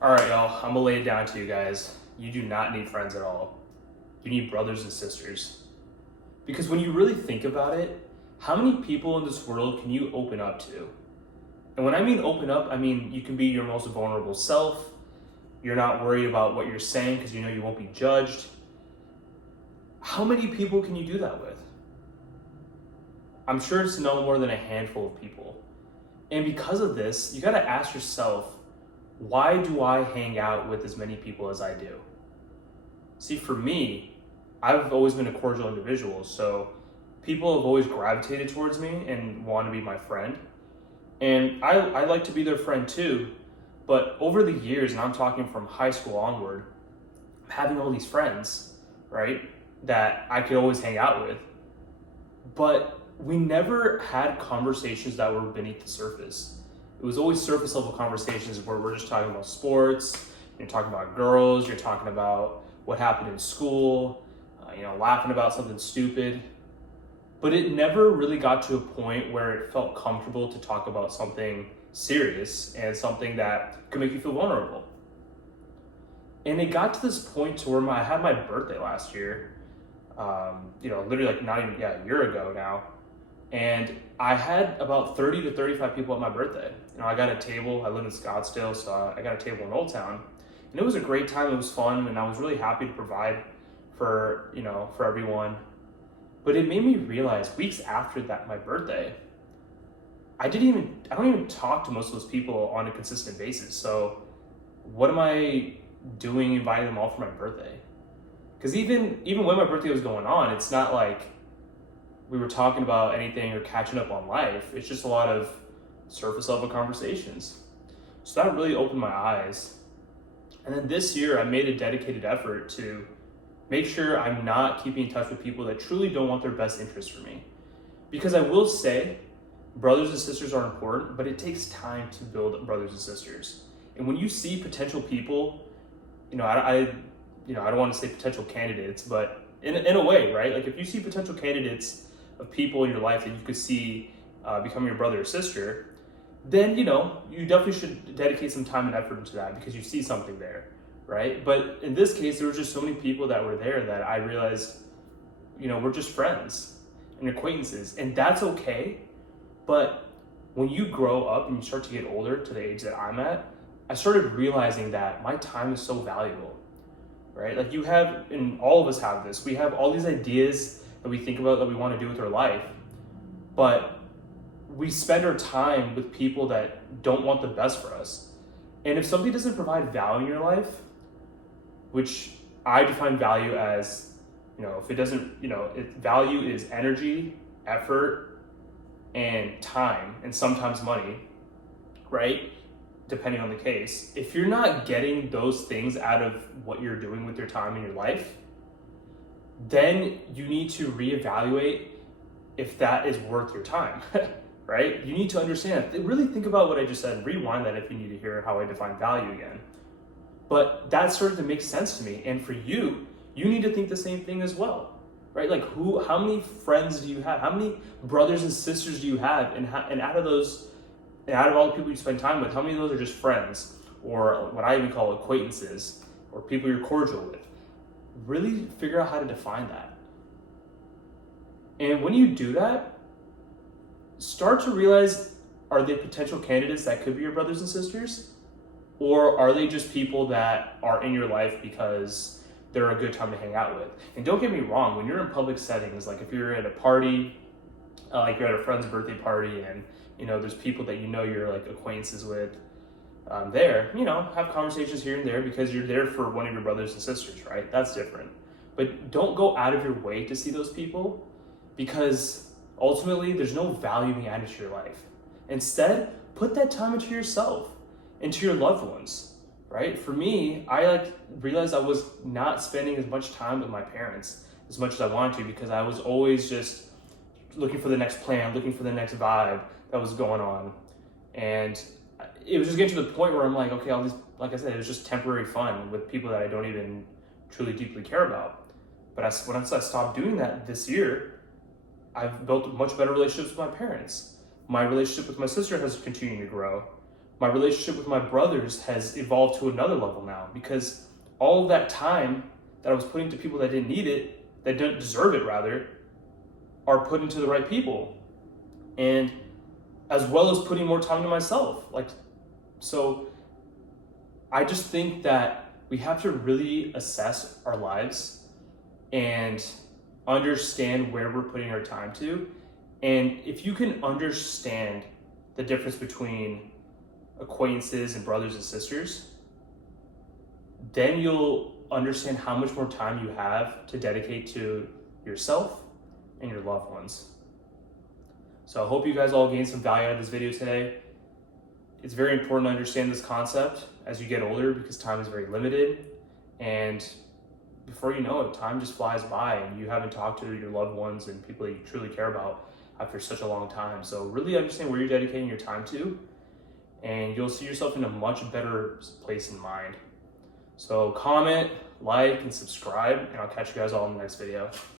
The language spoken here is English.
All right, y'all, I'm gonna lay it down to you guys. You do not need friends at all. You need brothers and sisters. Because when you really think about it, how many people in this world can you open up to? And when I mean open up, I mean you can be your most vulnerable self. You're not worried about what you're saying because you know you won't be judged. How many people can you do that with? I'm sure it's no more than a handful of people. And because of this, you gotta ask yourself, why do I hang out with as many people as I do? See, for me, I've always been a cordial individual, so people have always gravitated towards me and want to be my friend. And I like to be their friend too, but over the years, and I'm talking from high school onward, I'm having all these friends, right, that I could always hang out with. But we never had conversations that were beneath the surface. It was always surface level conversations where we're just talking about sports, you're talking about girls, you're talking about what happened in school, laughing about something stupid. But it never really got to a point where it felt comfortable to talk about something serious and something that could make you feel vulnerable. And it got to this point to where I had my birthday last year, literally like not even, a year ago now. And I had about 30 to 35 people at my birthday. I got a table, I live in Scottsdale, so I got a table in Old Town. And it was a great time, it was fun, and I was really happy to provide for everyone. But it made me realize weeks after that, my birthday, I don't even talk to most of those people on a consistent basis. So what am I doing inviting them all for my birthday? Because even when my birthday was going on, it's not like we were talking about anything or catching up on life. It's just a lot of surface level conversations. So that really opened my eyes. And then this year I made a dedicated effort to make sure I'm not keeping in touch with people that truly don't want their best interest for me. Because I will say, brothers and sisters are important, but it takes time to build brothers and sisters. And when you see potential people, I don't want to say potential candidates, but in a way, right? Like if you see potential candidates of people in your life that you could see becoming your brother or sister, then, you definitely should dedicate some time and effort into that because you see something there, right? But in this case, there were just so many people that were there that I realized, we're just friends and acquaintances, and that's okay. But when you grow up and you start to get older to the age that I'm at, I started realizing that my time is so valuable, right? Like you have, and all of us have this, we have all these ideas that we think about that we want to do with our life, but we spend our time with people that don't want the best for us. And if somebody doesn't provide value in your life, which I define value as, if it doesn't, value is energy, effort, and time, and sometimes money, right? Depending on the case. If you're not getting those things out of what you're doing with your time in your life, then you need to reevaluate if that is worth your time, right? You need to understand, really think about what I just said, and rewind that if you need to hear how I define value again. But that started to make sense to me. And for you, you need to think the same thing as well, right? Like how many friends do you have? How many brothers and sisters do you have? And out of all the people you spend time with, how many of those are just friends, or what I even call acquaintances, or people you're cordial with? Really figure out how to define that. And when you do that, start to realize, are they potential candidates that could be your brothers and sisters? Or are they just people that are in your life because they're a good time to hang out with? And don't get me wrong, when you're in public settings, like if you're at a party, like you're at a friend's birthday party and there's people that you're like acquaintances with there, have conversations here and there because you're there for one of your brothers and sisters, right? That's different. But don't go out of your way to see those people because ultimately there's no value being added to your life. Instead, put that time into yourself, into your loved ones, right? For me, I realized I was not spending as much time with my parents as much as I wanted to because I was always just looking for the next plan, looking for the next vibe that was going on. And it was just getting to the point where I'm like, okay, like I said, it was just temporary fun with people that I don't even truly deeply care about. But once I stopped doing that this year, I've built much better relationships with my parents. My relationship with my sister has continued to grow. My relationship with my brothers has evolved to another level now, because all of that time that I was putting to people that didn't need it, that didn't deserve it rather, are put into the right people. And as well as putting more time to myself. So I just think that we have to really assess our lives and understand where we're putting our time to. And if you can understand the difference between acquaintances and brothers and sisters, then you'll understand how much more time you have to dedicate to yourself and your loved ones. So I hope you guys all gained some value out of this video today. It's very important to understand this concept as you get older, because time is very limited, and before you know it, time just flies by and you haven't talked to your loved ones and people that you truly care about after such a long time. So really understand where you're dedicating your time to, and you'll see yourself in a much better place in mind. So comment, like, and subscribe, and I'll catch you guys all in the next video.